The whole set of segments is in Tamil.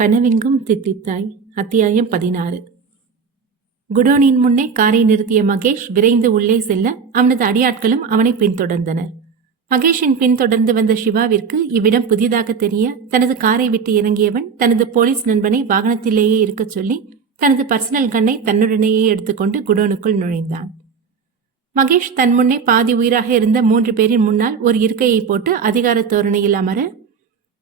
கனவெங்கும் தித்தித்தாய். அத்தியாயம் பதினாறு. குடோனின் முன்னே காரை நிறுத்திய மகேஷ் விரைந்து உள்ளே செல்ல அவனது அடியாட்களும் அவனை பின்தொடர்ந்தனர். மகேஷின் பின்தொடர்ந்து வந்த சிவாவிற்கு இவ்விடம் புதிதாக தெரிய தனது காரை விட்டு இறங்கியவன் தனது போலீஸ் நண்பனை வாகனத்திலேயே இருக்கச் சொல்லி தனது பர்சனல் கண்ணை தன்னுடனேயே எடுத்துக்கொண்டு குடோனுக்குள் நுழைந்தான். மகேஷ் தன் முன்னே பாதி உயிராக இருந்த மூன்று பேரின் முன்னால் ஒரு இருக்கையை போட்டு அதிகார தோரணையில் அமர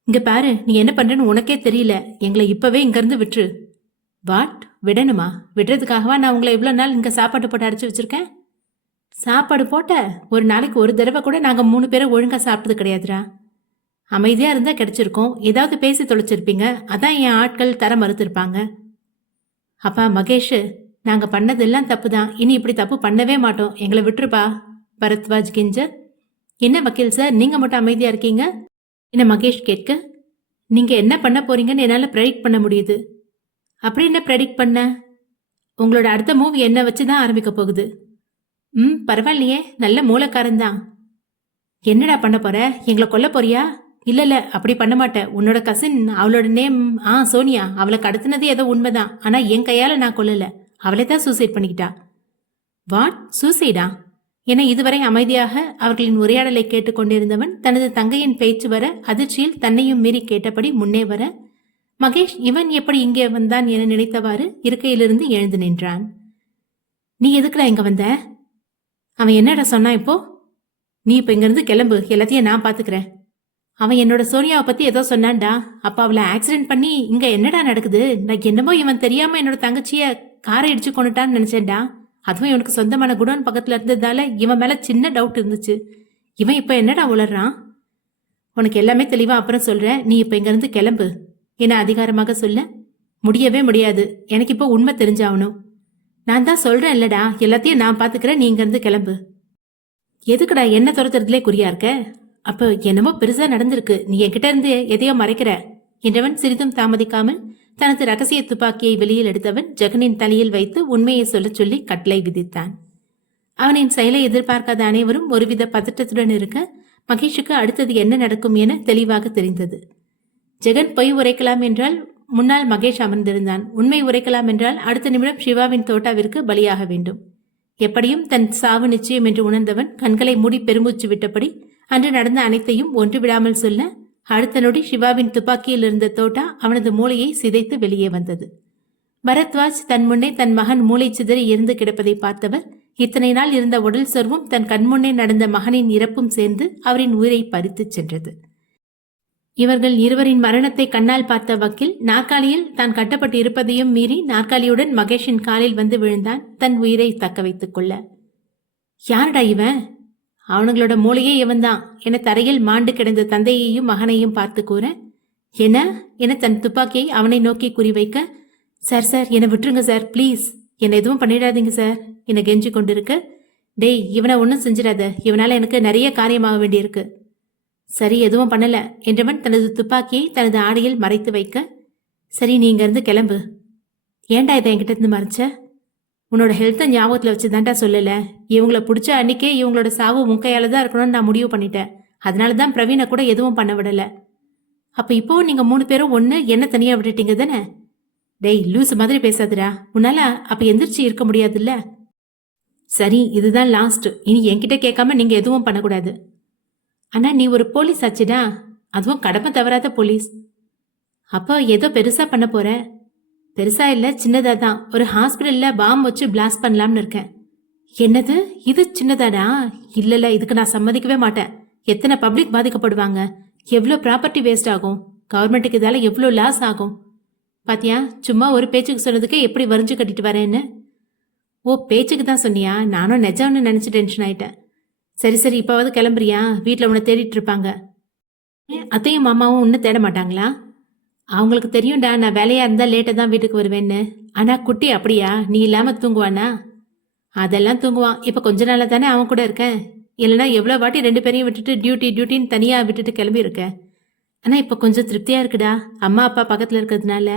இங்க பாரு நீ என்ன பண்றன்னு உனக்கே தெரியல. எங்களை இப்பவே இங்கிருந்து விட்டுரு. வாட் விடணுமா? விடுறதுக்காகவா நான் உங்களை இவ்வளோ நாள் இங்கே சாப்பாடு போட்டு அடைச்சி வச்சிருக்கேன்? சாப்பாடு போட்ட ஒரு நாளைக்கு ஒரு தடவை கூட நாங்கள் மூணு பேரும் ஒழுங்காக சாப்பிட்டது கிடையாதுடா. அமைதியாக இருந்தால் கிடச்சிருக்கோம். ஏதாவது பேசி தொலைச்சிருப்பீங்க. அதான் என் ஆட்கள் தர மறுத்திருப்பாங்க. அப்பா மகேஷ் நாங்கள் பண்ணதெல்லாம் தப்பு தான் இனி இப்படி தப்பு பண்ணவே மாட்டோம். எங்களை விட்டுருப்பா. பரத்வாஜ் கிஞ்சர் என்ன வக்கீல் சார்? நீங்கள் மட்டும் அமைதியாக இருக்கீங்க? என்ன மகேஷ் கேட்க நீங்கள் என்ன பண்ண போறீங்கன்னு என்னால் ப்ரெடிக்ட் பண்ண முடியுது. அப்படி என்ன ப்ரெடிக்ட் பண்ண? உங்களோட அடுத்த மூவி என்ன வச்சு தான் ஆரம்பிக்க போகுது. ம் பரவாயில்லையே நல்ல மூலக்காரன் தான். என்னடா பண்ண போற? எங்களை கொல்ல போறியா? இல்ல இல்ல அப்படி பண்ண மாட்டேன். உன்னோட கசின் அவளோட நேம் ஆ சோனியா. அவளை கடத்தினது ஏதோ உண்மைதான். ஆனா என் கையால நான் கொல்லல. அவளே தான் சூசைட் பண்ணிக்கிட்டா. வாட் சூசைடா என இதுவரை அமைதியாக அவர்களின் உரையாடலை கேட்டுக்கொண்டிருந்தவன் தனது தங்கையின் பேச்சு வர அதிர்ச்சியில் தன்னையும் மீறி கேட்டபடி முன்னே வர மகேஷ் இவன் எப்படி இங்கே வந்தான் என நினைத்தவாறு இருக்கையிலிருந்து எழுந்து நின்றான். நீ எதுக்குடா இங்க வந்த? அவன் என்னடா சொன்னான் இப்போ? நீ இப்ப இங்கிருந்து கிளம்பு எல்லாத்தையும் நான் பாத்துக்கிறேன். அவன் என்னோட சோனியாவை பத்தி ஏதோ சொன்னான்டா. அப்ப அவளை ஆக்சிடென்ட் பண்ணி இங்க என்னடா நடக்குது? நான் என்னமோ இவன் தெரியாம என்னோட தங்கச்சிய காரை இடிச்சு கொண்டுட்டான்னு நினைச்சேன்டா. அதுவும் இவனுக்கு சொந்தமான குடோன் பக்கத்துல இருந்ததால இவன் மேல சின்ன டவுட் இருந்துச்சு. இவன் இப்ப என்னடா உளறான் உனக்கு எல்லாமே தெளிவா அப்புறம் சொல்றேன். நீ இப்ப இங்க இருந்து கிளம்பு. என அதிகாரமாக சொல்ல? முடியவே முடியாது. எனக்கு இப்போ உண்மை தெரிஞ்சாகணும். நான் தான் சொல்றேன் இல்லடா. எல்லாத்தையும் நான் பாத்துக்கிறேன். நீ இங்க இருந்து கிளம்பு. எதுக்குடா என்ன துரத்துறதுலே குறியா இருக்க? அப்ப என்னமோ பெருசா நடந்திருக்கு. நீ என்கிட்ட இருந்து எதையோ மறைக்கிற. என்றவன் சிறிதும் தாமதிக்காமல் தனது ரகசிய துப்பாக்கியை வெளியில் எடுத்தவன் ஜெகனின் தலையில் வைத்து உண்மையை சொல்லச் சொல்லி கட்டளை விதித்தான். அவனின் செயலை எதிர்பார்க்காத அனைவரும் ஒருவித பதட்டத்துடன் இருக்க மகேஷுக்கு அடுத்தது என்ன நடக்கும் என தெளிவாக தெரிந்தது. ஜெகன் பொய் உரைக்கலாம் என்றால் முன்னால் மகேஷ் அமர்ந்திருந்தான். உண்மை உரைக்கலாம் என்றால் அடுத்த நிமிடம் சிவாவின் தோட்டாவிற்கு பலியாக வேண்டும். எப்படியும் தன் சாவு நிச்சயம் என்று உணர்ந்தவன் கண்களை மூடி பெருமூச்சு விட்டபடி அன்று நடந்த அனைத்தையும் ஒன்று விடாமல் சொல்ல அடுத்த நொடி சிவாவின் துப்பாக்கியில் இருந்த தோட்டா அவனது மூளையை சிதைத்து வெளியே வந்தது. பரத்வாஜ் தன் முன்னே தன் மகன் மூளை சிதறி இருந்து கிடப்பதை பார்த்தவர் இத்தனை நாள் இருந்த உடல் சொர்வும் தன் கண்முன்னே நடந்த மகனின் இறப்பும் சேர்ந்து அவரின் உயிரை பறித்துச் சென்றது. இவர்கள் இருவரின் மரணத்தை கண்ணால் பார்த்த வக்கீல் நாற்காலியில் தான் கட்டப்பட்டு இருப்பதையும் மீறி நாற்காலியுடன் மகேஷின் காலில் வந்து விழுந்தான் தன் உயிரை தக்க வைத்துக் கொள்ள. யாரடா இவன்? அவனுங்களோட மூளையே இவன்தான் என தரையில் மாண்டு கிடந்த தந்தையையும் மகனையும் பார்த்து கூற என்ன? என தன் துப்பாக்கியை அவனை நோக்கி குறிவைக்க சார் சார் என்னை விட்டுருங்க சார் ப்ளீஸ். என்னை எதுவும் பண்ணிடாதீங்க சார் என்னை கெஞ்சி கொண்டிருக்க டேய் இவனை ஒன்றும் செஞ்சிடாத. இவனால் எனக்கு நிறைய காரியமாக வேண்டியிருக்கு. சரி எதுவும் பண்ணல என்றவன் தனது துப்பாக்கியை தனது ஆடையில் மறைத்து வைக்க சரி நீங்க இருந்து கிளம்பு. ஏன்டா இதை என்கிட்ட இருந்து மறைச்ச? உன்னோட ஹெல்த்தை ஞாபகத்தில் வச்சு தான்டா சொல்லலை. இவங்கள பிடிச்ச அன்னைக்கே இவங்களோட சாவு முக்கையால் தான் இருக்கணும்னு நான் முடிவு பண்ணிட்டேன். அதனால தான் பிரவீனை கூட எதுவும் பண்ண விடலை. அப்போ இப்போவும் நீங்கள் மூணு பேரும் ஒன்று என்ன தனியாக விட்டுட்டீங்க தானே? டேய் லூஸ் மாதிரி பேசாதுடா. உன்னால அப்போ எந்திரிச்சு இருக்க முடியாதுல்ல? சரி இதுதான் லாஸ்ட் இனி என்கிட்ட கேட்காம நீங்கள் எதுவும் பண்ணக்கூடாது. ஆனால் நீ ஒரு போலீஸ் ஆச்சுடா. அதுவும் கடமை தவறாத போலீஸ். அப்போ ஏதோ பெருசாக பண்ண போகிற பெருசா இல்ல சின்னதா தான் ஒரு ஹாஸ்பிட்டல்ல பாம் வச்சு பிளாஸ்ட் பண்ணலாம்னு இருக்கேன். என்னது? இது சின்னதாடா? இல்லல இதுக்கு நான் சம்மதிக்கவே மாட்டேன். எத்தனை பப்ளிக் பாதிக்கப்படுவாங்க? எவ்வளோ ப்ராப்பர்ட்டி வேஸ்ட் ஆகும்? கவர்மெண்ட்டுக்கு இதால எவ்வளோ லாஸ் ஆகும்? பாத்தியா சும்மா ஒரு பேச்சுக்கு சொன்னதுக்கே எப்படி வரிஞ்சு கட்டிட்டு வரேன்னு? ஓ பேச்சுக்கு தான் சொன்னியா? நானும் நெஜம்னு நினைச்சு டென்ஷன் ஆயிட்டேன். சரி சரி இப்போவாவது கிளம்புறியா? வீட்டில் உன்னை தேடிட்டு இருப்பாங்க. அத்தையும் மாமாவும் இன்னும் தேட மாட்டாங்களா? அவங்களுக்கு தெரியும்டா நான் வேலையாக இருந்தால் லேட்டாக தான் வீட்டுக்கு வருவேன்னு. ஆனால் குட்டி அப்படியா? நீ இல்லாமல் தூங்குவானா? அதெல்லாம் தூங்குவான். இப்போ கொஞ்ச நாளாக தானே அவன் கூட இருக்கேன். இல்லைன்னா எவ்வளோ வாட்டி ரெண்டு பேரையும் விட்டுட்டு டியூட்டி டியூட்டின்னு தனியாக விட்டுட்டு கிளம்பியிருக்கேன் ஆனால் இப்போ கொஞ்சம் திருப்தியாக இருக்குடா. அம்மா அப்பா பக்கத்தில் இருக்கிறதுனால.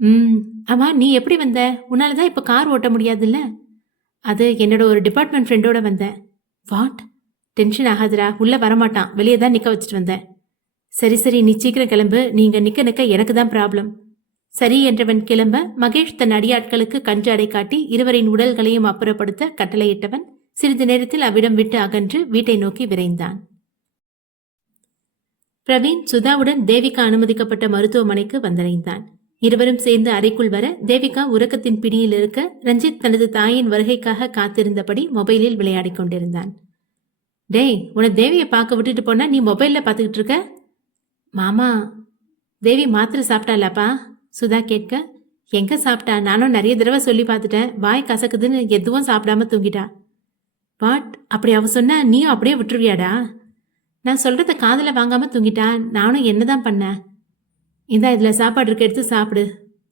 ம் ஆமாம் நீ எப்படி வந்த? உன்னால தான் இப்போ கார் ஓட்ட முடியாதுல்ல? அது என்னோட ஒரு டிபார்ட்மெண்ட் ஃப்ரெண்டோட வந்தேன். வாட் டென்ஷன் ஆகாதுடா. உள்ளே வரமாட்டான். வெளியே தான் நிற்க வச்சுட்டு வந்தேன். சரி சரி நீ சீக்கிரம் கிளம்பு. நீங்க நிக்க நிக்க எனக்கு தான் ப்ராப்ளம் சரி என்றவன் கிளம்ப மகேஷ் தன் அடியாட்களுக்கு கன்று அடை காட்டி இருவரின் உடல்களையும் அப்புறப்படுத்த கட்டளையிட்டவன் சிறிது நேரத்தில் அவ்விடம் விட்டு அகன்று வீட்டை நோக்கி விரைந்தான். பிரவீன் சுதாவுடன் தேவிகா அனுமதிக்கப்பட்ட மருத்துவமனைக்கு வந்தடைந்தான். இருவரும் சேர்ந்து அறைக்குள் வர தேவிகா உறக்கத்தின் பிடியில் இருக்க ரஞ்சித் தனது தாயின் வருகைக்காக காத்திருந்தபடி மொபைலில் விளையாடிக் கொண்டிருந்தான். டேய் உன தேவியை பார்க்க விட்டுட்டு போனா நீ மொபைல்ல பாத்துக்கிட்டு இருக்க? மாமா தேவி மாத்திரை சாப்பிட்டாலாப்பா சுதா கேட்க எங்க சாப்பிட்டா? நானும் நிறைய தடவை சொல்லி பார்த்துட்டேன். வாய் கசக்குதுன்னு எதுவும் சாப்பிடாம தூங்கிட்டா. வாட்? அப்படி அவ சொன்னா நீயும் அப்படியே விட்டுருவியாடா? நான் சொல்றத காதில் வாங்காம தூங்கிட்டா. நானும் என்னதான் பண்ணேன் இந்தா இதுல சாப்பாடு இருக்க எடுத்து சாப்பிடு.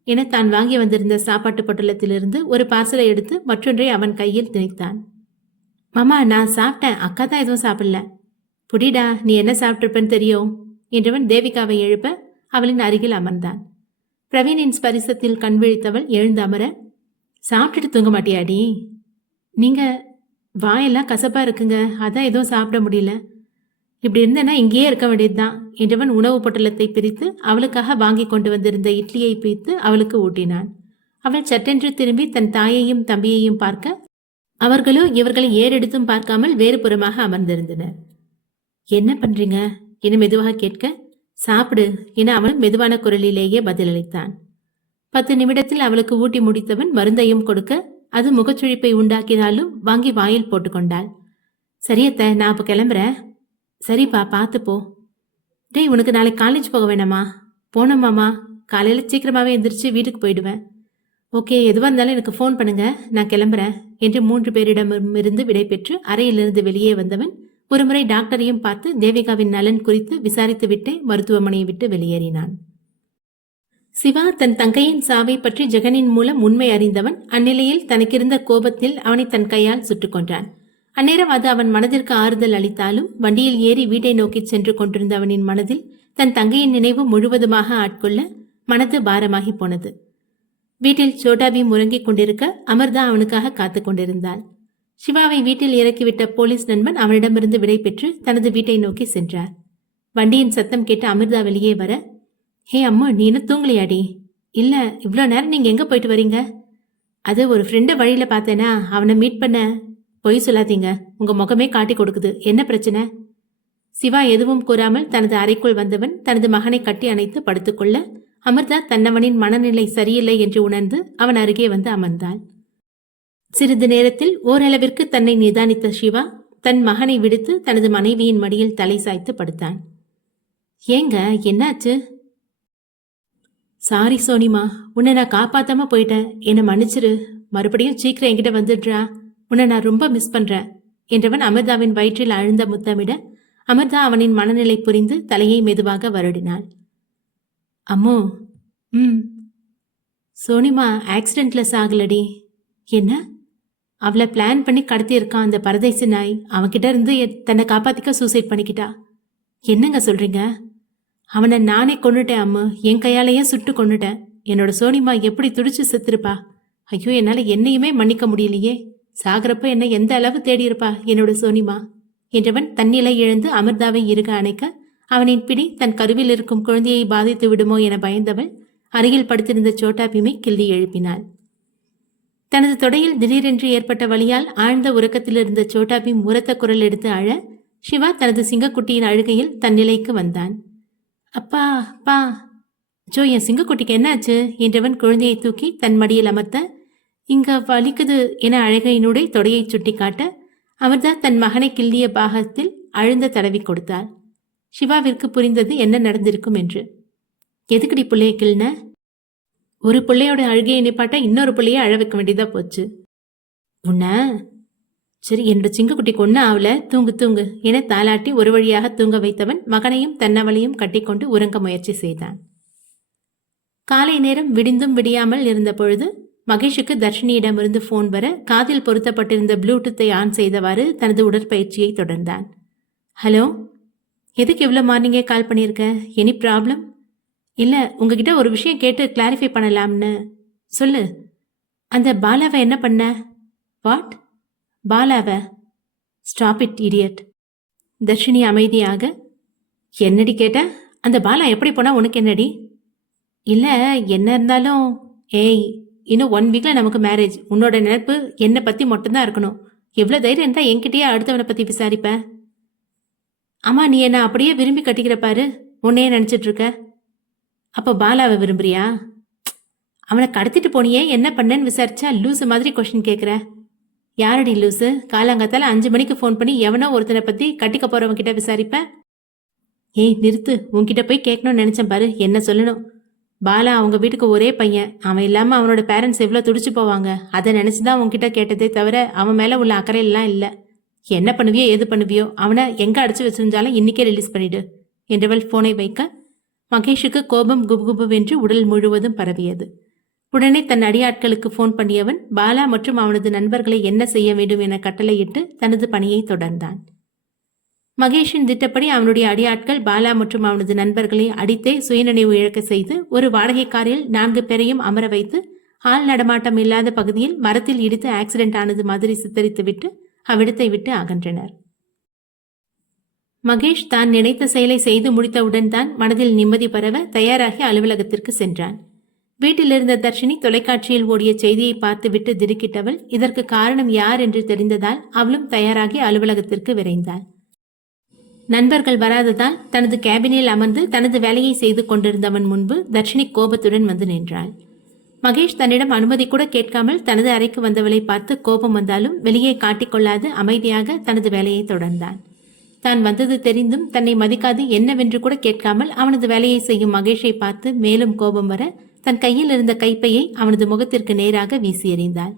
என தான் வாங்கி வந்திருந்த சாப்பாட்டு பொட்டலத்திலிருந்து ஒரு பார்சலை எடுத்து மற்றொன்றை அவன் கையில் திணித்தான் மாமா நான் சாப்பிட்டேன். அக்கா தான் எதுவும் சாப்பிடல. புடிடா நீ என்ன சாப்பிட்ருப்பேன்னு தெரியும். என்றவன் தேவிகாவை எழுப்ப அவளின் அருகில் அமர்ந்தான். பிரவீனின் ஸ்பரிசத்தில் கண் விழித்தவள் எழுந்து அமர சாப்பிட்டுட்டு தூங்க மாட்டியாடி? நீங்க வாயெல்லாம் கசப்பா இருக்குங்க. அதான் எதுவும் சாப்பிட முடியல. இப்படி இருந்தேன்னா இங்கேயே இருக்க வேண்டியதுதான் என்றவன் உணவு பொட்டலத்தை பிரித்து அவளுக்காக வாங்கி கொண்டு வந்திருந்த இட்லியை பிரித்து அவளுக்கு ஊட்டினான். அவள் சட்டென்று திரும்பி தன் தாயையும் தம்பியையும் பார்க்க அவர்களோ இவர்களை ஏறெடுத்தும் பார்க்காமல் வேறு புறமாக அமர்ந்திருந்தனர். என்ன பண்றீங்க? என மெதுவாக கேட்க சாப்பிடு என அவன் மெதுவான குரலிலேயே பதிலளித்தான். பத்து நிமிடத்தில் அவளுக்கு ஊட்டி முடித்தவன் மருந்தையும் கொடுக்க அது முகச்சுழிப்பை உண்டாக்கினாலும் வாங்கி வாயில் போட்டுக்கொண்டாள் சரியத்த நான் அப்போ கிளம்புறேன். சரிப்பா பார்த்து போ. டேய் உனக்கு நாளைக்கு காலேஜ் போக வேணாமா? போனோமாமா காலையில் சீக்கிரமாகவே எந்திரிச்சு வீட்டுக்கு போயிடுவேன். ஓகே எதுவாக இருந்தாலும் எனக்கு ஃபோன் பண்ணுங்க. நான் கிளம்புறேன் என்று மூன்று பேரிடமிருந்து விடைபெற்று அறையிலிருந்து வெளியே வந்தவன் ஒருமுறை டாக்டரையும் பார்த்து தேவிகாவின் நலன் குறித்து விசாரித்துவிட்டே மருத்துவமனையை விட்டு வெளியேறினான். சிவா தன் தங்கையின் சாவை பற்றி ஜெகனின் மூலம் உண்மை அறிந்தவன் அந்நிலையில் தனக்கிருந்த கோபத்தில் அவனை தன் கையால் சுட்டுக் கொன்றான். அந்நேரம் அது அவன் மனதிற்கு ஆறுதல் அளித்தாலும் வண்டியில் ஏறி வீட்டை நோக்கி சென்று கொண்டிருந்த அவனின் மனதில் தன் தங்கையின் நினைவு முழுவதுமாக ஆட்கொள்ள மனது பாரமாகி போனது. வீட்டில் சோட்டாபி முறங்கிக் கொண்டிருக்க அமர்தா அவனுக்காக காத்துக் கொண்டிருந்தாள். சிவாவை வீட்டில் இறக்கிவிட்ட போலீஸ் நண்பன் அவனிடமிருந்து விடை பெற்று தனது வீட்டை நோக்கி சென்றார். வண்டியின் சத்தம் கேட்டு அமிர்தா வெளியே வர ஹே அம்மா நீ என்ன தூங்கலையாடி? இல்ல இவ்வளோ நேரம் நீங்க எங்க போயிட்டு வரீங்க? அது ஒரு ஃப்ரெண்டை வழியில பார்த்தேனா அவனை மீட் பண்ண. பொய் சொல்லாதீங்க உங்க முகமே காட்டி கொடுக்குது. என்ன பிரச்சனை? சிவா எதுவும் கூறாமல் தனது அறைக்குள் வந்தவன் தனது மகனை கட்டி அணைத்து படுத்துக்கொள்ள அமிர்தா தன்னவனின் மனநிலை சரியில்லை என்று உணர்ந்து அவன் அருகே வந்து அமர்ந்தாள். சிறிது நேரத்தில் ஓரளவிற்கு தன்னை நிதானித்த சிவா தன் மகனை விடுத்து தனது மனைவியின் மடியில் தலை சாய்த்து படுத்தான். ஏங்க என்னாச்சு? சாரி சோனிமா. உன்னை நான் காப்பாத்தாம போயிட்டேன் என்னை மன்னிச்சிரு. மறுபடியும் சீக்கிரம் என்கிட்ட வந்துடுறா. உன்னை நான் ரொம்ப மிஸ் பண்றேன் என்றவன் அமிர்தாவின் வயிற்றில் அழுந்த முத்தமிட அமிர்தா அவனின் மனநிலை புரிந்து தலையை மெதுவாக வருடினாள். அம்மோ ம். சோனிமா ஆக்சிடென்ட்ல சாகலடி. என்ன? அவளை பிளான் பண்ணி கடத்தியிருக்கான் அந்த பரதேசி நாய். அவன்கிட்ட இருந்து தன்னை காப்பாத்திக்க சூசைட் பண்ணிக்கிட்டா. என்னங்க சொல்றீங்க? அவனை நானே கொண்டுட்டேன் அம்மு. என் கையாலேயே சுட்டு கொண்டுட்டேன் என்னோட சோனிமா எப்படி துடிச்சு செத்துருப்பா? ஐயோ என்னால் என்னையுமே மன்னிக்க முடியலையே. சாகிறப்ப என்ன எந்த அளவு தேடியிருப்பா என்னோட சோனிமா? என்றவன் தன்னிலை இழந்து அமிர்தாவை இருக அணைக்க அவனின் பிடி தன் கருவில் இருக்கும் குழந்தையை பாதித்து விடுமோ என பயந்தவள் அருகில் படுத்திருந்த சோட்டா பீமை கிள்ளி எழுப்பினாள். தனது தொடையில் திடீரென்று ஏற்பட்ட வழியால் ஆழ்ந்த உறக்கத்தில் இருந்த சோட்டா உரத்த குரல் எடுத்து அழ சிவா தனது சிங்கக்குட்டியின் அழுகையில் தன் நிலைக்கு வந்தான். அப்பா அப்பா. ஜோ என் சிங்கக்குட்டிக்கு என்னாச்சு? என்றவன் குழந்தையை தூக்கி தன் மடியில் அமர்த்த இங்க வலிக்குது என அழகையினுடைய தொடையை சுட்டிக்காட்ட அவர்தான் தன் மகனை கிள்ளிய பாகத்தில் அழுந்த தடவி கொடுத்தார். சிவாவிற்கு புரிந்தது என்ன நடந்திருக்கும் என்று. எதுக்குடி புள்ளைய கிள்ன? ஒரு பிள்ளையோட அழுகையை நிப்பாட்ட இன்னொரு பிள்ளையை அழ வைக்க வேண்டியதா போச்சு. உன்ன? சரி என்னோட சிங்கக்குட்டி கொன்ன ஆவல தூங்கு தூங்கு என தாலாட்டி ஒரு வழியாக தூங்க வைத்தவன் மகனையும் தன்னவளையும் கட்டிக்கொண்டு உறங்க முயற்சி செய்தான். காலை நேரம் விடிந்தும் விடியாமல் இருந்த பொழுது மகேஷுக்கு தர்ஷினியிடமிருந்து ஃபோன் வர காதில் பொருத்தப்பட்டிருந்த ப்ளூடூத்தை ஆன் செய்தவாறு தனது உடற்பயிற்சியை தொடர்ந்தான். ஹலோ எதுக்கு இவ்வளோ மார்னிங்கே கால் பண்ணியிருக்க? எனி ப்ராப்ளம் இல்லை உங்ககிட்ட ஒரு விஷயம் கேட்டு கிளாரிஃபை பண்ணலாம்னு. சொல்லு. அந்த பாலாவை என்ன பண்ண? வாட் பாலாவை. ஸ்டாப் இட் இடியட் தர்ஷினி அமைதியாக என்னடி கேட்ட? அந்த பாலா எப்படி போனா உனக்கு என்னடி? இல்லை என்ன இருந்தாலும் ஏய் இன்னும் ஒன் வீக்கில் நமக்கு மேரேஜ் உன்னோட நினைப்பு என்னை பற்றி மட்டும்தான் இருக்கணும். எவ்வளோ தைரியம் இருந்தால் என்கிட்டயே அடுத்தவனை பற்றி விசாரிப்பேன் ஆமாம் நீ என்ன அப்படியே விரும்பி கட்டிக்கிற பாரு. உன்னையே நினைச்சிட்டு அப்போ பாலாவை விரும்புறியா? அவனை கடத்திட்டு போனியே என்ன பண்ணேன்னு விசாரிச்சா லூசு மாதிரி கொஷின் கேட்குற யாரடி லூஸு காலாங்கத்தால அஞ்சு மணிக்கு ஃபோன் பண்ணி எவனோ ஒருத்தனை பத்தி கட்டிக்க போறவங்க கிட்ட விசாரிப்பேன் ஏய் நிறுத்து. உன்கிட்ட போய் கேட்கணும்னு நினைச்சேன் பாரு என்ன சொல்லணும்? பாலா அவங்க வீட்டுக்கு ஒரே பையன். அவன் இல்லாம அவனோட பேரண்ட்ஸ் எவ்வளோ துடிச்சு போவாங்க? அதை நினைச்சுதான் உன்கிட்ட கேட்டதே தவிர அவன் மேல உள்ள அக்கறை எல்லாம் என்ன பண்ணுவியோ எது பண்ணுவியோ அவனை எங்க அடைச்சு வச்சிருந்தாலும் இன்னைக்கே ரிலீஸ் பண்ணிடு. என்றவள் ஃபோனை வைக்க மகேஷுக்கு கோபம் குபுகுபுவென்று உடல் முழுவதும் பரவியது. உடனே தன் அடியாட்களுக்கு போன் பண்ணியவன் பாலா மற்றும் அவனது நண்பர்களை என்ன செய்ய வேண்டும் என கட்டளையிட்டு தனது பணியை தொடர்ந்தான். மகேஷின் திட்டப்படி அவனுடைய அடியாட்கள் பாலா மற்றும் அவனது நண்பர்களை அடித்தே சுயநினைவு இழக்க செய்து ஒரு வாடகை காரில் நான்கு பேரையும் அமர வைத்து ஆள் நடமாட்டம் இல்லாத பகுதியில் மரத்தில் இடித்து ஆக்சிடென்ட் ஆனது மாதிரி சித்தரித்துவிட்டு அவ்விடத்தை விட்டு அகன்றனர். மகேஷ் தான் நினைத்த செயலை செய்து முடித்தவுடன் தான் மனதில் நிம்மதி பரவ தயாராகி அலுவலகத்திற்கு சென்றான். வீட்டிலிருந்த தர்ஷினி தொலைக்காட்சியில் ஓடிய செய்தியை பார்த்துவிட்டு திடுக்கிட்டவள் இதற்கு காரணம் யார்? என்று தெரிந்ததால் அவளும் தயாராகி அலுவலகத்திற்கு விரைந்தாள். நண்பர்கள் வராததால் தனது கேபினில் அமர்ந்து தனது வேலையை செய்து கொண்டிருந்தவன் முன்பு தர்ஷினி கோபத்துடன் வந்து நின்றாள். மகேஷ் தன்னிடம் அனுமதி கூட கேட்காமல் தனது அறைக்கு வந்தவளை பார்த்து கோபம் வந்தாலும் வெளியே காட்டிக்கொள்ளாது அமைதியாக தனது வேலையை தொடர்ந்தான். தான் வந்தது தெரிந்தும் தன்னை மதிக்காது என்னவென்று கூட கேட்காமல் அவனது வேலையை செய்யும் மகேஷை பார்த்து மேலும் கோபம் வர தன் கையில் இருந்த கைப்பையை அவனது முகத்திற்கு நேராக வீசி எறிந்தாள்.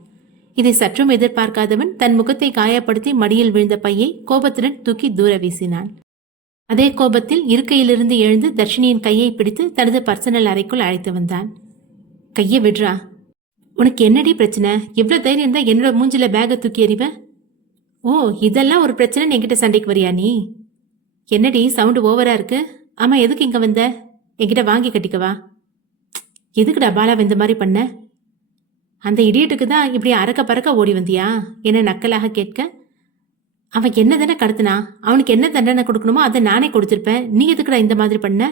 இதை சற்றும் எதிர்பார்க்காதவன் தன் முகத்தை காயப்படுத்தி மடியில் விழுந்த பையை கோபத்துடன் தூக்கி தூர வீசினான். அதே கோபத்தில் இருக்கையிலிருந்து எழுந்து தர்ஷினியின் கையை பிடித்து தனது பர்சனல் அறைக்குள் அழைத்து வந்தான். கையை விடுறா? உனக்கு என்னடி பிரச்சனை? எவ்வளவு தைரியம் தான் என்னோட மூஞ்சில பேகை தூக்கி எறிவ? ஓ இதெல்லாம் ஒரு பிரச்சனை என்கிட்ட சண்டைக்கு வரியா நீ? என்னடி சவுண்டு ஓவரா இருக்கு? ஆமா எதுக்கு இங்க வந்த? என்கிட்ட வாங்கி கட்டிக்கவா எதுக்குடா பாலாவை இந்த மாதிரி பண்ண? அந்த இடியட்டுக்கு தான் இப்படி அறக்க பறக்க ஓடி வந்தியா? என்ன நக்கலாக கேட்க? அவன் என்ன தானே கடத்தினா? அவனுக்கு என்ன தண்டனை கொடுக்கணுமோ அதை நானே கொடுத்துருப்பேன். நீ எதுக்குடா இந்த மாதிரி பண்ண?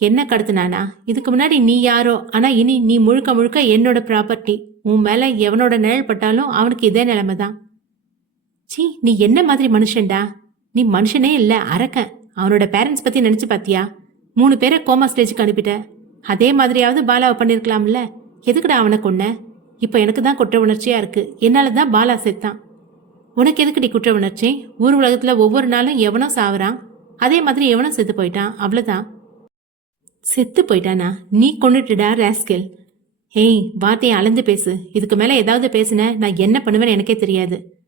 என்ன கடத்தினானா? இதுக்கு முன்னாடி நீ யாரோ? ஆனா இனி நீ முழுக்க முழுக்க என்னோட ப்ராப்பர்ட்டி உன் மேல எவனோட நிழல் பட்டாலும் அவனுக்கு இதே நிலைமை தான் சீ நீ என்ன மாதிரி மனுஷன்டா? நீ மனுஷனே இல்ல அரக்கன். அவனோட பேரண்ட்ஸ் பத்தி நினைச்சு பாத்தியா? மூணு பேரை கோமா ஸ்டேஜுக்கு அனுப்பிட்ட. அதே மாதிரியாவது பாலாவை பண்ணிருக்கலாம்ல. எதுக்குடா அவனை கொன்ன? இப்போ எனக்கு தான் குற்ற உணர்ச்சியா இருக்கு. என்னால தான் பாலா செத்தான். உனக்கு எதுக்குடி குற்ற உணர்ச்சி? ஊர் உலகத்துல ஒவ்வொரு நாளும் எவனோ சாவறான். அதே மாதிரி எவனோ செத்து போயிட்டான். அவ்வளவுதான். செத்து போயிட்டானா? நீ கொண்டுட்டுடா ராஸ்கெல் ஏய் வார்த்தையை அளந்து பேசு. இதுக்கு மேல ஏதாவது பேசுன நான் என்ன பண்ணுவேன்னு எனக்கே தெரியாது.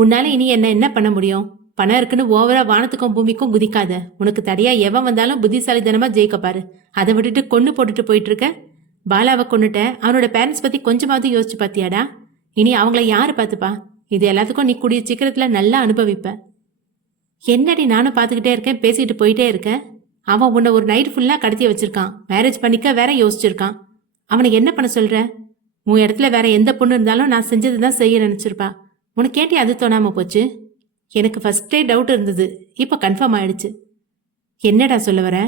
உன்னால இனி என்ன என்ன பண்ண முடியும்? பணம் இருக்குன்னு ஓவரா வானத்துக்கும் பூமிக்கும் குதிக்காத. உனக்கு தடையா எவன் வந்தாலும் புத்திசாலித்தனமா ஜெயிக்க பாரு. அதை விட்டுட்டு கொண்டு போட்டுட்டு போயிட்டு இருக்க பாலாவை கொண்டுட்ட அவனோட பேரண்ட்ஸ் பத்தி கொஞ்சமாவது யோசிச்சு பாத்தியாடா இனி அவங்கள யாரு பார்த்துப்பா? இது எல்லாத்துக்கும் நீ கூடிய சீக்கிரத்துல நல்லா அனுபவிப்ப. என்னடி நானும் பார்த்துக்கிட்டே இருக்கேன் பேசிட்டு போயிட்டே இருக்கேன் அவன் உன்னை ஒரு நைட் ஃபுல்லா கடத்தி வச்சிருக்கான். மேரேஜ் பண்ணிக்க வேற யோசிச்சிருக்கான். அவனை என்ன பண்ண சொல்ற? உன் இடத்துல வேற எந்த பொண்ணு இருந்தாலும் நான் செஞ்சது தான் செய்ய நினைச்சிருப்பா. உனக்கு கேட்டி அது தோணாமல் போச்சு? எனக்கு ஃபஸ்ட்டே டவுட் இருந்தது. இப்போ கன்ஃபார்ம் ஆயிடுச்சு. என்னடா சொல்ல வர?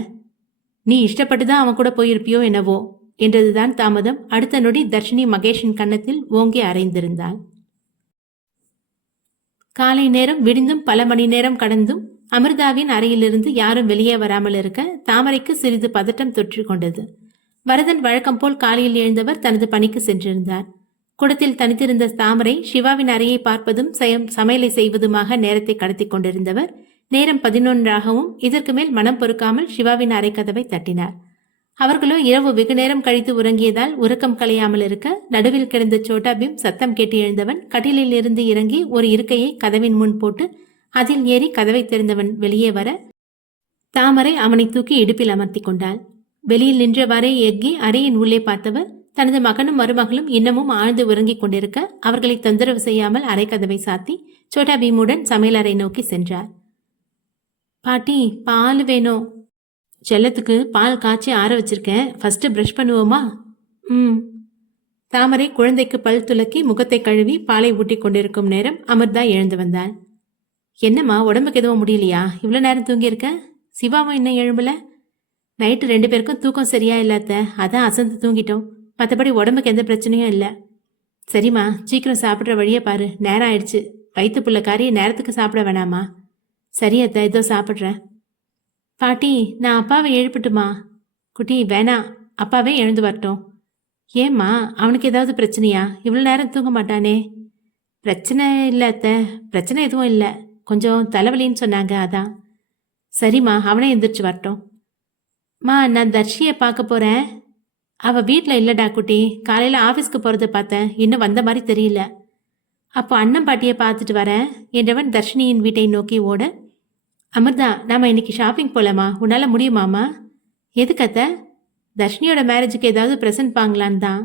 நீ இஷ்டப்பட்டு தான் அவன் கூட போயிருப்பியோ என்னவோ? என்றதுதான் தாமதம். அடுத்த நொடி தர்ஷினி மகேஷின் கன்னத்தில் ஓங்கி அறைந்திருந்தாள். காலை நேரம் விடிந்தும் பல மணி நேரம் கடந்தும் அமிர்தாவின் அறையிலிருந்து யாரும் வெளியே வராமல் இருக்க தாமரைக்கு சிறிது பதட்டம் தொற்றி கொண்டது வரதன் வழக்கம் போல் காலையில் எழுந்தவர் தனது பணிக்கு சென்றிருந்தார். குடத்தில் தனித்திருந்த தாமரை சிவாவின் அறையை பார்ப்பதும் சயம் சமையலை செய்வதுமாக நேரத்தை கடத்தி கொண்டிருந்தவர். நேரம் பதினொன்றாகவும் இதற்கு மேல் மனம் பொறுக்காமல் சிவாவின் அறை கதவை தட்டினார். அவர்களோ இரவு வெகு நேரம் கழித்து உறங்கியதால் உறக்கம் கலையாமல் இருக்க நடுவில் கிடந்த சோட்டா பீம் சத்தம் கேட்டு எழுந்தவன் கட்டிலில் இருந்து இறங்கி ஒரு இருக்கையை கதவின் முன் போட்டு அதில் ஏறி கதவை திறந்தவன் வெளியே வர தாமரை அவனை தூக்கி இடுப்பில் அமர்த்தி கொண்டாள். வெளியில் நின்றவாறே எக்கி அறையின் உள்ளே பார்த்தவர் தனது மகனும் மருமகளும் இன்னமும் ஆழ்ந்து உறங்கிக் கொண்டிருக்க அவர்களை தொந்தரவு செய்யாமல் அரைக்கதவை சாத்தி சோட்டா பீமுடன் சமையலறை நோக்கி சென்றார். பாட்டி பால் வேணும் செல்லத்துக்கு பால் காய்ச்சி ஆற வச்சிருக்கேன். ஃபர்ஸ்ட் ப்ரஷ் பண்ணுவோமா? ம். தாமரை குழந்தைக்கு பல் துலக்கி முகத்தை கழுவி பாலை ஊட்டி கொண்டிருக்கும் நேரம் அமிர்தா எழுந்து வந்தாள். என்னம்மா உடம்புக்கு எதுவும் முடியலையா? இவ்வளோ நேரம் தூங்கியிருக்க? சிவாவும் இன்னும் எழும்பல? நைட்டு ரெண்டு பேருக்கும் தூக்கம் சரியா இல்லாத அதான் அசந்து தூங்கிட்டோம். மற்றபடி உடம்புக்கு எந்த பிரச்சனையும் இல்லை. சரிம்மா சீக்கிரம் சாப்பிட்ற வழியை பாரு. நேரம் ஆயிடுச்சு. வயிற்று புள்ள காரி நேரத்துக்கு சாப்பிட வேணாமா? சரி அத்தை இதோ சாப்பிட்றேன். பாட்டி நான் அப்பாவை எழுப்பட்டுமா? குட்டி வேணாம் அப்பாவே எழுந்து வரட்டும். ஏம்மா அவனுக்கு ஏதாவது பிரச்சனையா? இவ்வளோ நேரம் தூங்க மாட்டானே. பிரச்சனை இல்லை அத்தை. பிரச்சனை எதுவும் இல்லை. கொஞ்சம் தலைவலின்னு சொன்னாங்க அதான். சரிம்மா அவனே எந்திரிச்சு வரட்டும். மா நான் தர்ஷியை பார்க்க போகிறேன் அவள் வீட்டில் இல்லடா குட்டி. காலையில் ஆஃபீஸ்க்கு போகிறத பார்த்தேன். இன்னும் வந்த மாதிரி தெரியல. அப்போ அண்ணன் பாட்டியை பார்த்துட்டு வரேன். என்றவன் தர்ஷினியின் வீட்டை நோக்கி ஓட அமிர்தா நாம் இன்னைக்கு ஷாப்பிங் போகலாமா உன்னால் முடியுமாமா எதுக்கு அத்தை? தர்ஷினியோட மேரேஜுக்கு ஏதாவது ப்ரெசன்ட் பாங்களான்னு தான்.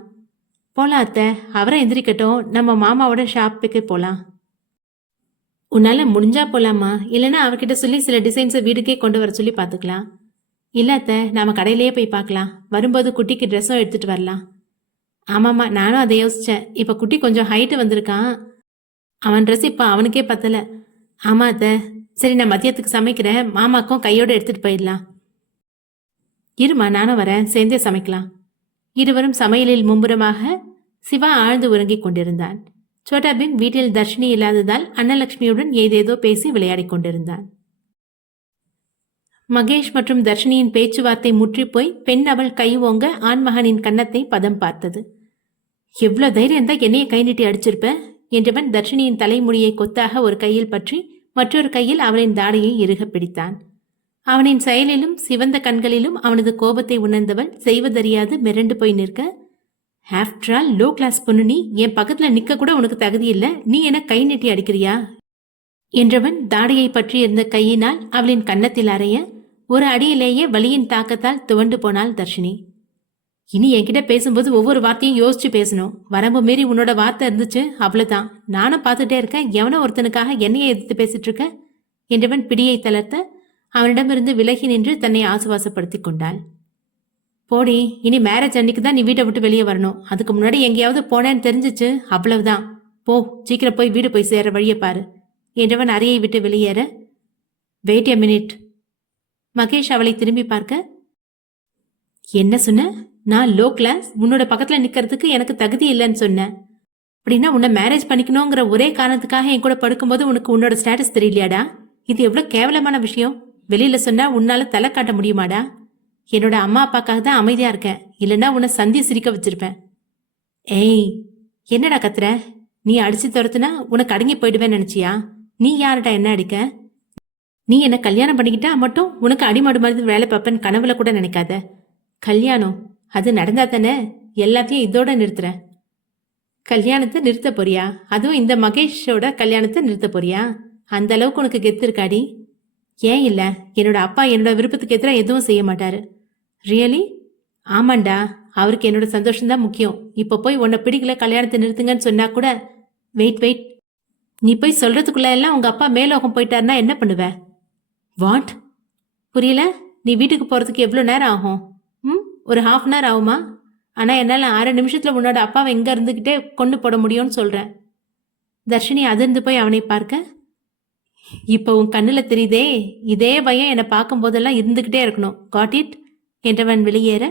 போகலாம் அத்தை. அவரை எந்திரிக்கட்டும். நம்ம மாமாவோட ஷாப்புக்கு போகலாம் உன்னால் முடிஞ்சா போகலாமா இல்லைன்னா அவர்கிட்ட சொல்லி சில டிசைன்ஸை வீட்டுக்கே கொண்டு வர சொல்லி பார்த்துக்கலாம். இல்லை அத்தை கடையிலேயே போய் பார்க்கலாம். வரும்போது குட்டிக்கு ட்ரெஸ்ஸும் எடுத்துகிட்டு வரலாம். ஆமாம்மா நானும் அதை யோசித்தேன் இப்போ குட்டி கொஞ்சம் ஹைட்டு வந்திருக்கான். அவன் ட்ரெஸ் இப்போ அவனுக்கே பத்தலை. ஆமாம் அத்தை. சரி நான் மதியத்துக்கு சமைக்கிறேன். மாமாக்கும் கையோடு எடுத்துகிட்டு போயிடலாம். இருமா நானும் வரேன். சேர்ந்தே சமைக்கலாம். இருவரும் சமையலில் மும்புறமாக சிவா ஆழ்ந்து உறங்கிக் கொண்டிருந்தான். சோட்டாபின் வீட்டில் தர்ஷினி இல்லாததால் அன்னலட்சுமியுடன் ஏதேதோ பேசி விளையாடிக் கொண்டிருந்தான். மகேஷ் மற்றும் தர்ஷினியின் பேச்சுவார்த்தை முற்றிப்போய் பெண் அவள் கை ஓங்க ஆண்மகனின் கன்னத்தை பதம் பார்த்தது. எவ்வளோ தைரியம் தான் என்னைய கை நீட்டி அடிச்சிருப்ப? என்றவன் தர்ஷினியின் தலைமுடியை கொத்தாக ஒரு கையில் பற்றி மற்றொரு கையில் அவளின் தாடையை இறுக பிடித்தான். அவனின் செயலிலும் சிவந்த கண்களிலும் அவனது கோபத்தை உணர்ந்தவள் செய்வதறியாது மிரண்டு போய் நிற்க ஆஃப்டர் ஆல் லோ கிளாஸ் பொண்ணு நீ என் பக்கத்துல நிக்க கூட உனக்கு தகுதி இல்லை நீ என கை நீட்டி அடிக்கிறியா? என்றவன் தாடையை பற்றி இருந்த கையினால் அவளின் கன்னத்தில் அறைய ஒரு அடியிலேயே வலியின் தாக்கத்தால் துவண்டு போனாள் தர்ஷினி. இனி என்கிட்ட பேசும்போது ஒவ்வொரு வார்த்தையும் யோசிச்சு பேசணும். வரம்பு மீறி உன்னோட வார்த்தை இருந்துச்சு அவ்வளவுதான். நானும் பார்த்துட்டே இருக்கேன். எவனோ ஒருத்தனுக்காக என்னையை எதிர்த்து பேசிட்டு இருக்க? என்றவன் பிடியை தளர்த்த அவனிடமிருந்து விலகி நின்று தன்னை ஆசுவாசப்படுத்தி கொண்டாள். போடி இனி மேரேஜ் அன்னைக்கு தான் நீ வீட்டை விட்டு வெளியே வரணும். அதுக்கு முன்னாடி எங்கேயாவது போனேன்னு தெரிஞ்சிச்சு அவ்வளவுதான். போ சீக்கிரம் போய் வீடு போய் சேர வழியை பாரு என்றவன் அறையை விட்டு வெளியேற. வெயிட் எ மினிட் மகேஷ் அவளை திரும்பி பார்க்க என்ன சொன்ன? நான் லோ கிளாஸ் உன்னோட பக்கத்துல நிக்கிறதுக்கு எனக்கு தகுதி இல்லைன்னு சொன்னேன் அப்படின்னா உன்னை மேரேஜ் பண்ணிக்கணுங்கிற ஒரே காரணத்துக்காக என் கூட படுக்கும்போது உனக்கு உன்னோட ஸ்டேட்டஸ் தெரியலையாடா? இது எவ்வளவு கேவலமான விஷயம். வெளியில சொன்னா உன்னால தலை காட்ட முடியுமாடா? என்னோட அம்மா அப்பாக்காக தான் அமைதியா இருக்கேன். இல்லைன்னா உன்னை சந்தி சிரிக்க வச்சிருப்பேன். ஏய் என்னடா கத்துற? நீ அடிச்சு துரத்துனா உனக்கு அடங்கி போயிடுவேன்னு நினைச்சியா? நீ யார்டா என்ன அடிக்க? நீ என்ன கல்யாணம் பண்ணிக்கிட்டா மட்டும் உனக்கு அடிமாடு மாதிரி வேலை பார்ப்பேன்னு கனவுல கூட நினைக்காத. கல்யாணம் அது நடந்தா தானே? எல்லாத்தையும் இதோட நிறுத்துற கல்யாணத்தை நிறுத்த போறியா? அதுவும் இந்த மகேஷோட கல்யாணத்தை நிறுத்த போறியா? அந்த அளவுக்கு உனக்கு கெத்து இருக்காடி. ஏன் இல்ல? என்னோட அப்பா என்னோட விருப்பத்துக்கு எதிராக எதுவும் செய்ய மாட்டாரு. ரியலி ஆமாண்டா. அவருக்கு என்னோட சந்தோஷம் தான் முக்கியம். இப்போ போய் உன்னை பிடிக்கல கல்யாணத்தை நிறுத்துங்கன்னு சொன்னா கூட வெயிட் வெயிட் நீ போய் சொல்றதுக்குள்ள எல்லாம் உங்க அப்பா மேலோகம் போயிட்டாருன்னா என்ன பண்ணுவேன் வாட் புரியல? நீ வீட்டுக்கு போகிறதுக்கு எவ்வளோ நேரம் ஆகும்? ம்? ஒரு ஹாஃப் அன் ஹவர் ஆகுமா? ஆனால் என்னால் அரை நிமிஷத்தில் உன்னோட அப்பாவை எங்கே இருந்துக்கிட்டே கொண்டு போட முடியும்னு சொல்கிறேன் தர்ஷினி அதிர்ந்து போய் அவனை பார்க்க இப்போ உன் கண்ணில் தெரியுதே இதே பயம் என்னை பார்க்கும்போதெல்லாம் இருந்துக்கிட்டே இருக்கணும். காட் இட் என்றவன் வெளியேற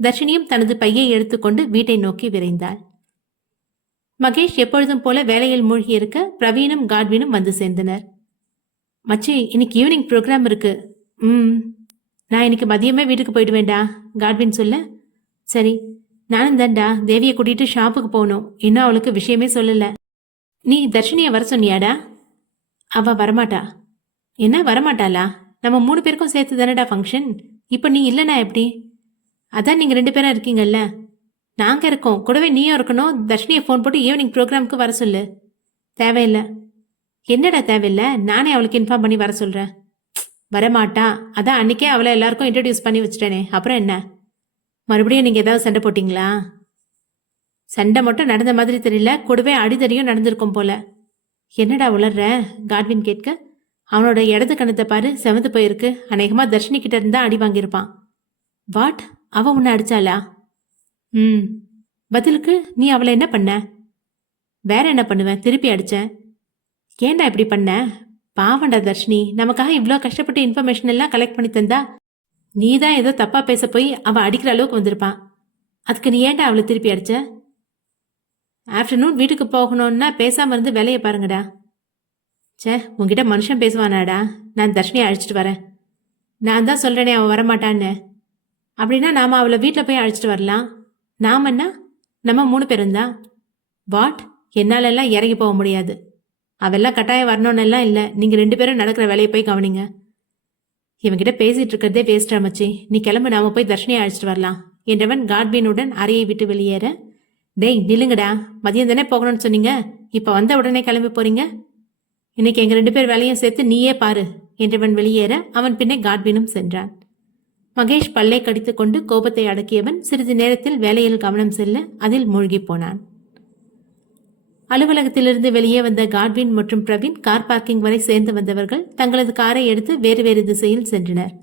தர்ஷினியும் தனது பையை எடுத்துக்கொண்டு வீட்டை நோக்கி விரைந்தாள். மகேஷ் எப்பொழுதும் போல வேலையில் மூழ்கியிருக்க பிரவீனும் காட்வினும் வந்து சேர்ந்தனர். மச்சி இன்னைக்கு ஈவினிங் ப்ரோக்ராம் இருக்கு. ம். நான் இன்னைக்கு மதியமே வீட்டுக்கு போயிடுவேண்டா காட்வின் சொல்ல. சரி நானும் தான்டா தேவியை கூட்டிட்டு ஷாப்புக்கு போகணும். இன்னும் அவளுக்கு விஷயமே சொல்லலை. நீ தர்ஷினியை வர சொன்னியாடா? அவ வரமாட்டா. என்ன வரமாட்டாளா? நம்ம மூணு பேருக்கும் சேர்த்து தானடா ஃபங்க்ஷன் இப்போ நீ இல்லைனா எப்படி? அதான் நீங்கள் ரெண்டு பேரும் இருக்கீங்கல்ல. நாங்கள் இருக்கோம். கூடவே நீயும் இருக்கணும். தர்ஷினியை ஃபோன் போட்டு ஈவினிங் ப்ரோக்ராமுக்கு வர சொல்லு. தேவையில்லை. என்னடா தேவையில்லை? நானே அவளுக்கு இன்ஃபார்ம் பண்ணி வர சொல்கிறேன் வரமாட்டா. அதான் அன்னைக்கே அவளை எல்லாருக்கும் இன்ட்ரடியூஸ் பண்ணி வச்சுட்டேனே. அப்புறம் என்ன? மறுபடியும் நீங்கள் ஏதாவது சண்டை போட்டிங்களா? சண்டை மட்டும் நடந்த மாதிரி தெரியல. கூடவே அடிதடியும் நடந்திருக்கும் போல. என்னடா உளர்ற? காட்வின் கேட்க. அவனோட இடது கணத்தை பாரு. செவந்து போயிருக்கு. அநேகமாக தர்ஷினி கிட்ட இருந்தா அடி வாங்கியிருப்பான். வாட்? அவ உன்னை அடிச்சாளா? ம். பதிலுக்கு நீ அவளை என்ன பண்ண? வேற என்ன பண்ணுவேன் திருப்பி அடிச்சேன் ஏன்டா இப்படி பண்ண? பாவண்டா தர்ஷினி நமக்காக இவ்வளோ கஷ்டப்பட்டு இன்ஃபர்மேஷன் எல்லாம் கலெக்ட் பண்ணி தந்தா நீ தான் ஏதோ தப்பா பேச போய் அவள் அடிக்கிற அளவுக்கு வந்திருப்பான் அதுக்கு நீ ஏன்டா அவளை திருப்பி அடிச்ச? ஆஃப்டர்நூன் வீட்டுக்கு போகணும்னா பேசாமல் இருந்து வேலையை பாருங்கடா. ச்சே உங்ககிட்ட மனுஷன் பேசுவானாடா. நான் தர்ஷினியை அழைச்சிட்டு வரேன். நான் தான் சொல்கிறேனே அவன் வரமாட்டான்னு. அப்படின்னா நாம் அவளை வீட்டில் போய் அழைச்சிட்டு வரலாம். நாமன்னா நம்ம மூணு பேரும் தான். வாட்? என்னாலெல்லாம் இறங்கி போக முடியாது. அவெல்லாம் கட்டாயம் வரணும்னு எல்லாம் இல்லை. நீங்கள் ரெண்டு பேரும் நடக்கிற வேலையை போய் கவனிங்க. இவங்கிட்ட பேசிட்டு இருக்கிறதே வேஸ்ட் அமைச்சி நீ கிளம்பு நாம போய் தர்ஷினியை அழைச்சிட்டு வரலாம். என்றவன் காட்வினுடன் அறையை விட்டு வெளியேற. டேய் நில்லுங்கடா. மதியம் தானே போகணும்னு சொன்னீங்க. இப்போ வந்த உடனே கிளம்பி போறீங்க? இன்னைக்கு எங்க ரெண்டு பேர் வேலையும் சேர்த்து நீயே பாரு என்றவன் வெளியேற. அவன் பின்னே காட்பீனும் சென்றான். மகேஷ் பல்லை கடித்துக்கொண்டு கோபத்தை அடக்கியவன் சிறிது நேரத்தில் வேலையில் கவனம் செல்ல அதில் மூழ்கி போனான். அலுவலகத்திலிருந்து வெளியே வந்த காட்வின் மற்றும் பிரவீன் கார் பார்க்கிங் வரை சேர்ந்து வந்தவர்கள் தங்களது காரை எடுத்து வேறு வேறு திசையில் சென்றனர்.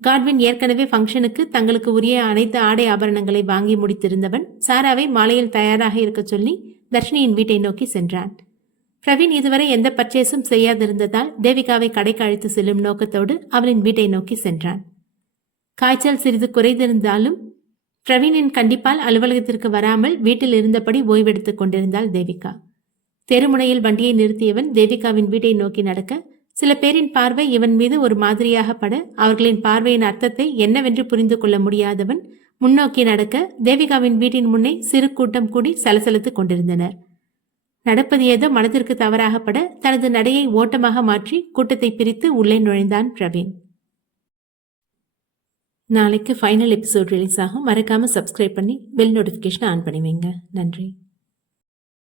காட்வின் ஏற்கனவே ஃபங்க்ஷனுக்கு தங்களுக்கு உரிய அனைத்து ஆடை ஆபரணங்களை வாங்கி முடித்திருந்தவன் சாராவை மாலையில் தயாராக இருக்கச் சொல்லி தர்ஷினியின் வீட்டை நோக்கி சென்றான். பிரவீன் இதுவரை எந்த பர்ச்சேஸும் செய்யாதிருந்ததால் தேவிகாவை கடைக்கு அழைத்து செல்லும் நோக்கத்தோடு அவளின் வீட்டை நோக்கி சென்றான். காய்ச்சல் சிறிது குறைந்திருந்தாலும் பிரவீனின் கண்டிப்பால் அலுவலகத்திற்கு வராமல் வீட்டில் இருந்தபடி ஓய்வெடுத்துக் கொண்டிருந்தாள் தேவிகா. தெருமுனையில் வண்டியை நிறுத்தியவன் தேவிகாவின் வீட்டை நோக்கி நடக்க சில பேரின் பார்வை இவன் மீது ஒரு மாதிரியாக பட அவர்களின் பார்வையின் அர்த்தத்தை என்னவென்று புரிந்து கொள்ள முடியாதவன் முன்னோக்கி நடக்க தேவிகாவின் வீட்டின் முன்னே சிறு கூட்டம் கூடி சலசலத்துக் கொண்டிருந்தனர். நடப்பது ஏதோ மனதிற்கு தவறாகப்பட தனது நடையை ஓட்டமாக மாற்றி கூட்டத்தை பிரித்து உள்ளே நுழைந்தான் பிரவீன். நாளைக்கு ஃபைனல் எபிசோட் ரிலீஸ் ஆகும். மறக்காமல் சப்ஸ்கிரைப் பண்ணி பெல் நோட்டிஃபிகேஷன் ஆன் பண்ணி வைங்க. நன்றி.